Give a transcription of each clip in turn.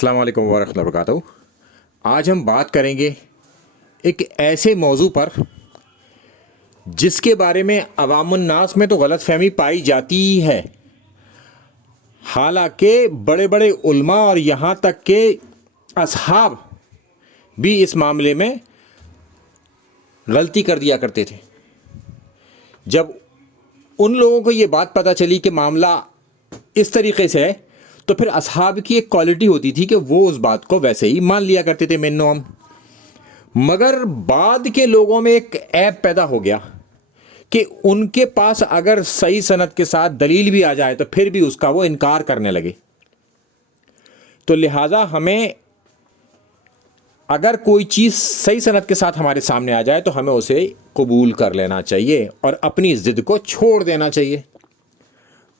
السلام علیکم ورحمۃ اللہ وبرکاتہ۔ آج ہم بات کریں گے ایک ایسے موضوع پر جس کے بارے میں عوام الناس میں تو غلط فہمی پائی جاتی ہی ہے، حالانکہ بڑے بڑے علماء اور یہاں تک کہ اصحاب بھی اس معاملے میں غلطی کر دیا کرتے تھے۔ جب ان لوگوں کو یہ بات پتہ چلی کہ معاملہ اس طریقے سے ہے تو پھر اصحاب کی ایک کوالٹی ہوتی تھی کہ وہ اس بات کو ویسے ہی مان لیا کرتے تھے من نوم۔ مگر بعد کے لوگوں میں ایک عیب پیدا ہو گیا کہ ان کے پاس اگر صحیح سند کے ساتھ دلیل بھی آ جائے تو پھر بھی اس کا وہ انکار کرنے لگے۔ تو لہٰذا ہمیں اگر کوئی چیز صحیح سند کے ساتھ ہمارے سامنے آ جائے تو ہمیں اسے قبول کر لینا چاہیے اور اپنی ضد کو چھوڑ دینا چاہیے۔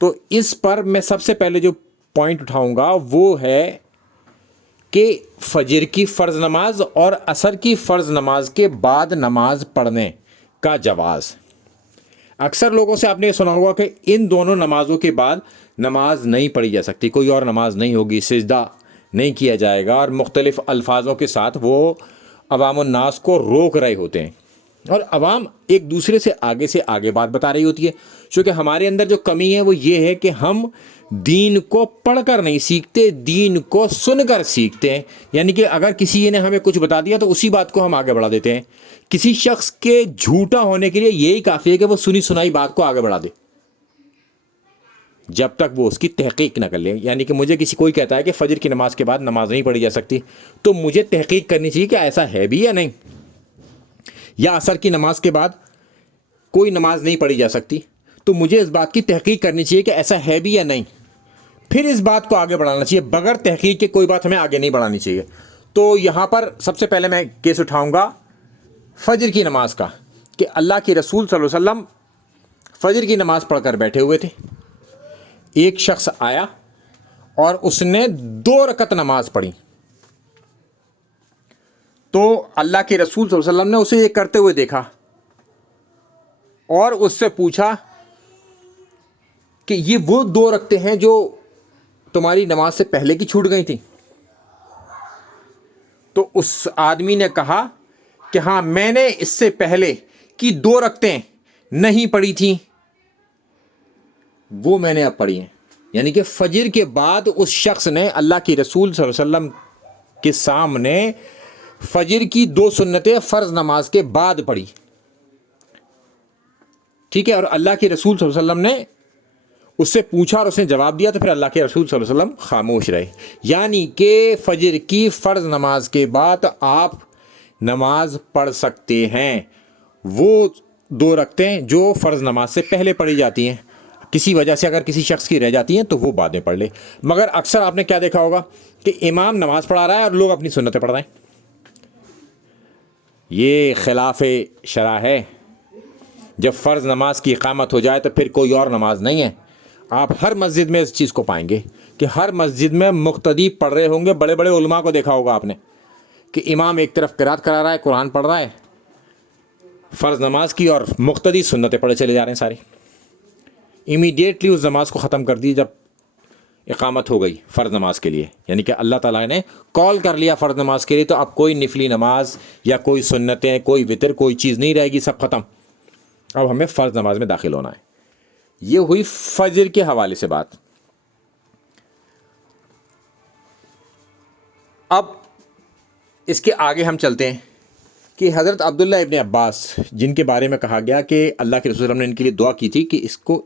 تو اس پر میں سب سے پہلے جو پوائنٹ اٹھاؤں گا وہ ہے کہ فجر کی فرض نماز اور عصر کی فرض نماز کے بعد نماز پڑھنے کا جواز۔ اکثر لوگوں سے آپ نے یہ سنا ہوگا کہ ان دونوں نمازوں کے بعد نماز نہیں پڑھی جا سکتی، کوئی اور نماز نہیں ہوگی، سجدہ نہیں کیا جائے گا، اور مختلف الفاظوں کے ساتھ وہ عوام الناس کو روک رہے ہوتے ہیں، اور عوام ایک دوسرے سے آگے بات بتا رہی ہوتی ہے۔ چونکہ ہمارے اندر جو کمی ہے وہ یہ ہے کہ ہم دین کو پڑھ کر نہیں سیکھتے، دین کو سن کر سیکھتے ہیں۔ یعنی کہ اگر کسی نے ہمیں کچھ بتا دیا تو اسی بات کو ہم آگے بڑھا دیتے ہیں۔ کسی شخص کے جھوٹا ہونے کے لیے یہی کافی ہے کہ وہ سنی سنائی بات کو آگے بڑھا دے، جب تک وہ اس کی تحقیق نہ کر لے۔ یعنی کہ مجھے کوئی کہتا ہے کہ فجر کی نماز کے بعد نماز نہیں پڑھی جا سکتی، تو مجھے تحقیق کرنی چاہیے کہ ایسا ہے بھی یا نہیں، یا عصر کی نماز کے بعد کوئی نماز نہیں پڑھی جا سکتی، تو مجھے اس بات کی تحقیق کرنی چاہیے کہ ایسا ہے بھی یا نہیں، پھر اس بات کو آگے بڑھانا چاہیے۔ بغیر تحقیق کے کوئی بات ہمیں آگے نہیں بڑھانی چاہیے۔ تو یہاں پر سب سے پہلے میں کیس اٹھاؤں گا فجر کی نماز کا، کہ اللہ کے رسول صلی اللہ علیہ وسلم فجر کی نماز پڑھ کر بیٹھے ہوئے تھے، ایک شخص آیا اور اس نے 2 رکعت نماز پڑھی، تو اللہ کے رسول صلی اللہ علیہ وسلم نے اسے یہ کرتے ہوئے دیکھا اور اس سے پوچھا کہ یہ وہ 2 رکعتیں ہیں جو تمہاری نماز سے پہلے کی چھوٹ گئی تھی؟ تو اس آدمی نے کہا کہ ہاں، میں نے اس سے پہلے کی 2 رکعتیں نہیں پڑھی تھیں، وہ میں نے اب پڑھی ہیں۔ یعنی کہ فجر کے بعد اس شخص نے اللہ کی رسول صلی اللہ علیہ وسلم کے سامنے فجر کی 2 سنتیں فرض نماز کے بعد پڑھی، ٹھیک ہے، اور اللہ کے رسول صلی اللہ علیہ وسلم نے اس سے پوچھا اور اس نے جواب دیا، تو پھر اللہ کے رسول صلی اللہ علیہ وسلم خاموش رہے۔ یعنی کہ فجر کی فرض نماز کے بعد آپ نماز پڑھ سکتے ہیں، وہ 2 رکعتیں جو فرض نماز سے پہلے پڑھی جاتی ہیں، کسی وجہ سے اگر کسی شخص کی رہ جاتی ہیں تو وہ بعد میں پڑھ لے۔ مگر اکثر آپ نے کیا دیکھا ہوگا کہ امام نماز پڑھا رہا ہے اور لوگ اپنی سنتیں پڑھ رہے ہیں، یہ خلاف شرع ہے۔ جب فرض نماز کی اقامت ہو جائے تو پھر کوئی اور نماز نہیں ہے۔ آپ ہر مسجد میں اس چیز کو پائیں گے کہ ہر مسجد میں مقتدی پڑھ رہے ہوں گے۔ بڑے بڑے علماء کو دیکھا ہوگا آپ نے کہ امام ایک طرف قرات کرا رہا ہے، قرآن پڑھ رہا ہے فرض نماز کی، اور مقتدی سنتیں پڑھے چلے جا رہے ہیں ساری۔ امیڈیٹلی اس نماز کو ختم کر دی جب اقامت ہو گئی فرض نماز کے لیے، یعنی کہ اللہ تعالیٰ نے کال کر لیا فرض نماز کے لیے، تو اب کوئی نفلی نماز یا کوئی سنتیں، کوئی وتر، کوئی چیز نہیں رہے گی، سب ختم۔ اب ہمیں فرض نماز میں داخل ہونا ہے۔ یہ ہوئی فجر کے حوالے سے بات۔ اب اس کے آگے ہم چلتے ہیں کہ حضرت عبداللہ ابن عباس، جن کے بارے میں کہا گیا کہ اللہ کے رسول صلی اللہ علیہ وسلم نے ان کے لیے دعا کی تھی کہ اس کو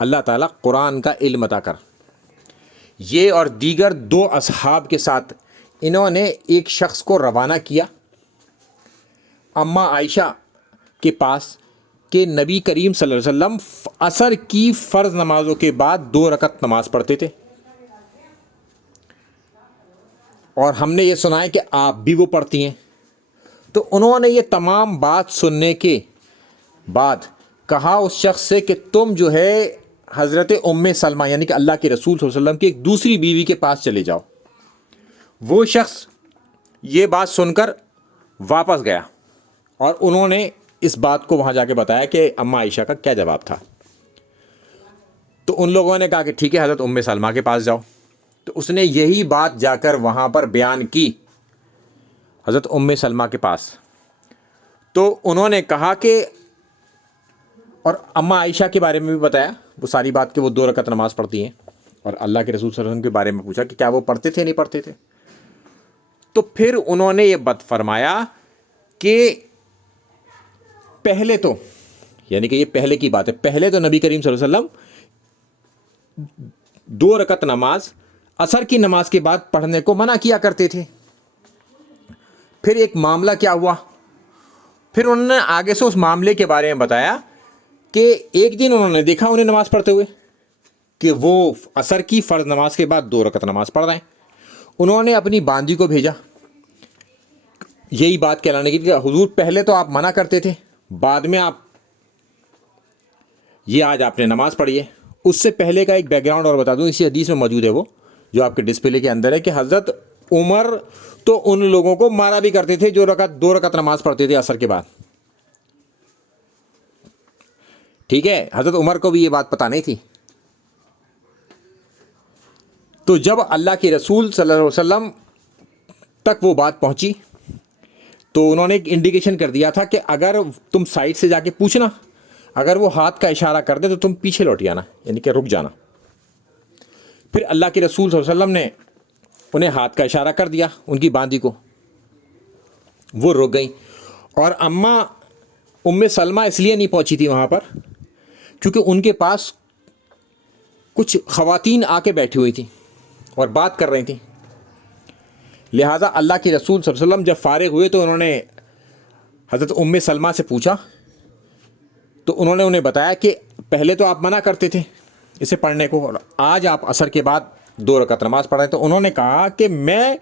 اللہ تعالیٰ قرآن کا علم عطا کر، یہ اور دیگر 2 اصحاب کے ساتھ انہوں نے ایک شخص کو روانہ کیا اماں عائشہ کے پاس کہ نبی کریم صلی اللہ علیہ وسلم عصر کی فرض نمازوں کے بعد 2 رکعت نماز پڑھتے تھے، اور ہم نے یہ سنا ہے کہ آپ بھی وہ پڑھتی ہیں۔ تو انہوں نے یہ تمام بات سننے کے بعد کہا اس شخص سے کہ تم جو ہے حضرت ام سلمہ، یعنی کہ اللہ کے رسول صلی اللہ علیہ وسلم کی ایک دوسری بیوی کے پاس چلے جاؤ۔ وہ شخص یہ بات سن کر واپس گیا اور انہوں نے اس بات کو وہاں جا کے بتایا کہ اماں عائشہ کا کیا جواب تھا۔ تو ان لوگوں نے کہا کہ ٹھیک ہے، حضرت ام سلمہ کے پاس جاؤ۔ تو اس نے یہی بات جا کر وہاں پر بیان کی حضرت ام سلمہ کے پاس. تو انہوں نے کہا کہ، اور اماں عائشہ کے بارے میں بھی بتایا وہ ساری بات کہ وہ 2 رکعت نماز پڑھتی ہیں، اور اللہ کے رسول صلی اللہ علیہ وسلم کے بارے میں پوچھا کہ کیا وہ پڑھتے تھے نہیں پڑھتے تھے. تو پھر انہوں نے یہ بات فرمایا کہ پہلے تو، یعنی کہ یہ پہلے کی بات ہے، پہلے تو نبی کریم صلی اللہ علیہ وسلم 2 رکعت نماز عصر کی نماز کے بعد پڑھنے کو منع کیا کرتے تھے. پھر ایک معاملہ کیا ہوا، پھر انہوں نے آگے سے اس معاملے کے بارے میں بتایا کہ ایک دن انہوں نے دیکھا انہیں نماز پڑھتے ہوئے کہ وہ عصر کی فرض نماز کے بعد 2 رکعت نماز پڑھ رہے ہیں. انہوں نے اپنی باندی کو بھیجا یہی بات کہلانے کی کہ حضور پہلے تو آپ منع کرتے تھے، بعد میں آپ یہ آج آپ نے نماز پڑھی ہے. اس سے پہلے کا ایک بیک گراؤنڈ اور بتا دوں، اسی حدیث میں موجود ہے وہ جو آپ کے ڈسپلے کے اندر ہے، کہ حضرت عمر تو ان لوگوں کو مارا بھی کرتے تھے جو 2 رکعت نماز پڑھتے تھے عصر کے بعد. ٹھیک ہے، حضرت عمر کو بھی یہ بات پتہ نہیں تھی. تو جب اللہ کے رسول صلی اللہ علیہ وسلم تک وہ بات پہنچی تو انہوں نے ایک انڈیکیشن کر دیا تھا کہ اگر تم سائڈ سے جا کے پوچھنا، اگر وہ ہاتھ کا اشارہ کر دے تو تم پیچھے لوٹ جانا، یعنی کہ رک جانا. پھر اللہ کے رسول صلی اللہ علیہ وسلم نے انہیں ہاتھ کا اشارہ کر دیا ان کی باندی کو، وہ رک گئیں. اور اماں ام سلمہ اس لیے نہیں پہنچی تھی وہاں پر کیونکہ ان کے پاس کچھ خواتین آ کے بیٹھی ہوئی تھیں اور بات کر رہی تھیں. لہٰذا اللہ کے رسول صلی اللہ علیہ وسلم جب فارغ ہوئے تو انہوں نے حضرت ام سلمہ سے پوچھا، تو انہوں نے انہیں بتایا کہ پہلے تو آپ منع کرتے تھے اسے پڑھنے کو، اور آج آپ عصر کے بعد 2 رکعت نماز پڑھ رہے ہیں. تو انہوں نے کہا کہ میں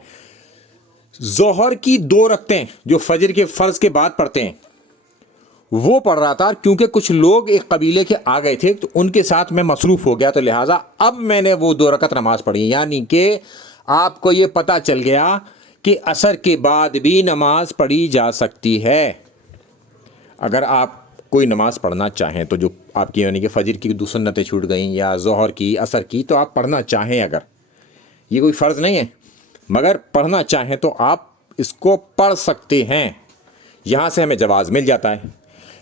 ظہر کی 2 رکعتیں جو فجر کے فرض کے بعد پڑھتے ہیں وہ پڑھ رہا تھا، کیونکہ کچھ لوگ ایک قبیلے کے آ گئے تھے تو ان کے ساتھ میں مصروف ہو گیا، تو لہٰذا اب میں نے وہ 2 رکعت نماز پڑھی. یعنی کہ آپ کو یہ پتہ چل گیا کہ عصر کے بعد بھی نماز پڑھی جا سکتی ہے اگر آپ کوئی نماز پڑھنا چاہیں تو، جو آپ کی یعنی کہ فجر کی 2 سنتیں چھوٹ گئیں یا ظہر کی عصر کی، تو آپ پڑھنا چاہیں، اگر یہ کوئی فرض نہیں ہے مگر پڑھنا چاہیں تو آپ اس کو پڑھ سکتے ہیں. یہاں سے ہمیں جواز مل جاتا ہے.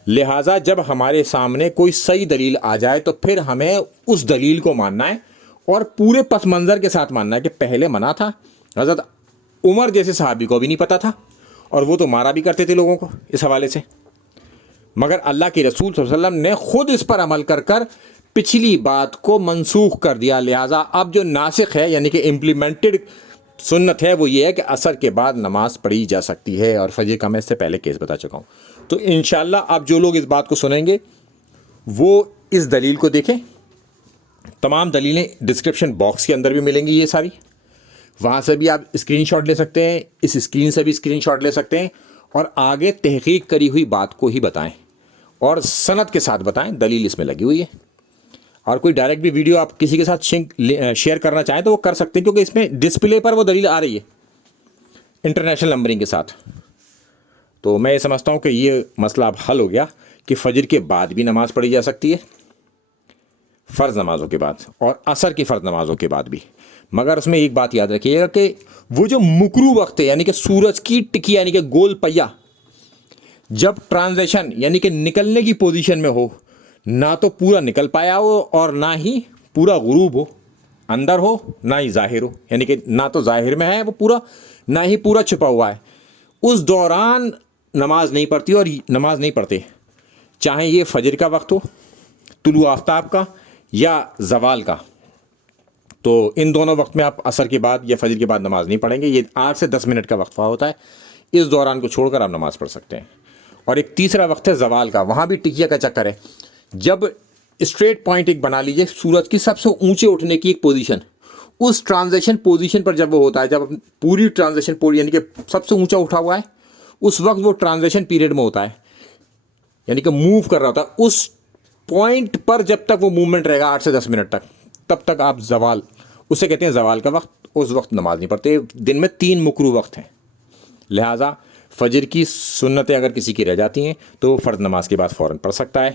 لہٰذا جب ہمارے سامنے کوئی صحیح دلیل آ جائے تو پھر ہمیں اس دلیل کو ماننا ہے اور پورے پس منظر کے ساتھ ماننا ہے کہ پہلے منع تھا. حضرت عمر جیسے صحابی کو بھی نہیں پتہ تھا اور وہ تو مارا بھی کرتے تھے لوگوں کو اس حوالے سے، مگر اللہ کے رسول صلی اللہ علیہ وسلم نے خود اس پر عمل کر کر پچھلی بات کو منسوخ کر دیا. لہٰذا اب جو ناسخ ہے یعنی کہ امپلیمنٹڈ سنت ہے وہ یہ ہے کہ عصر کے بعد نماز پڑھی جا سکتی ہے، اور فجر کا میں اس سے پہلے کیس بتا چکا ہوں. تو انشاءاللہ اب جو لوگ اس بات کو سنیں گے وہ اس دلیل کو دیکھیں. تمام دلیلیں ڈسکرپشن باکس کے اندر بھی ملیں گی، یہ ساری وہاں سے بھی آپ اسکرین شاٹ لے سکتے ہیں، اس اسکرین سے بھی اسکرین شاٹ لے سکتے ہیں، اور آگے تحقیق کری ہوئی بات کو ہی بتائیں اور سند کے ساتھ بتائیں. دلیل اس میں لگی ہوئی ہے. اور کوئی ڈائریکٹ بھی ویڈیو آپ کسی کے ساتھ شیئر کرنا چاہیں تو وہ کر سکتے ہیں، کیونکہ اس میں ڈسپلے پر وہ دلیل آ رہی ہے انٹرنیشنل نمبرنگ کے ساتھ. تو میں یہ سمجھتا ہوں کہ یہ مسئلہ اب حل ہو گیا کہ فجر کے بعد بھی نماز پڑھی جا سکتی ہے، فرض نمازوں کے بعد، اور عصر کی فرض نمازوں کے بعد بھی. مگر اس میں ایک بات یاد رکھیے گا کہ وہ جو مکرو وقت ہے یعنی کہ سورج کی ٹکی یعنی کہ گول پہیا جب ٹرانزیشن یعنی کہ نکلنے کی پوزیشن میں ہو، نہ تو پورا نکل پایا ہو اور نہ ہی پورا غروب ہو، اندر ہو نہ ہی ظاہر ہو، یعنی کہ نہ تو ظاہر میں ہے وہ پورا نہ ہی پورا چھپا ہوا ہے، اس دوران نماز نہیں پڑھتی اور نماز نہیں پڑھتے، چاہے یہ فجر کا وقت ہو، طلوع آفتاب کا یا زوال کا. تو ان دونوں وقت میں آپ عصر کے بعد یا فجر کے بعد نماز نہیں پڑھیں گے. یہ 8 سے 10 منٹ کا وقفہ ہوتا ہے، اس دوران کو چھوڑ کر آپ نماز پڑھ سکتے ہیں. اور ایک تیسرا وقت ہے زوال کا، وہاں بھی ٹکیا کا چکر ہے. جب اسٹریٹ پوائنٹ ایک بنا لیجئے سورج کی سب سے اونچے اٹھنے کی ایک پوزیشن، اس ٹرانزیشن پوزیشن پر جب وہ ہوتا ہے، جب پوری ٹرانزیشن یعنی کہ سب سے اونچا اٹھا ہوا ہے، اس وقت وہ ٹرانزیشن پیریڈ میں ہوتا ہے، یعنی کہ موو کر رہا ہوتا ہے. اس پوائنٹ پر جب تک وہ موومنٹ رہے گا 8 سے 10 منٹ تک، تب تک آپ زوال، اسے کہتے ہیں زوال کا وقت، اس وقت نماز نہیں پڑھتے. دن میں 3 مکروہ وقت ہیں. لہٰذا فجر کی سنتیں اگر کسی کی رہ جاتی ہیں تو وہ فرض نماز کے بعد فوراً پڑھ سکتا ہے،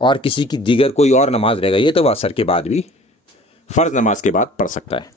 اور کسی کی دیگر کوئی اور نماز رہ گئی ہے تو وہ عصر کے بعد بھی فرض نماز کے بعد پڑھ سکتا ہے.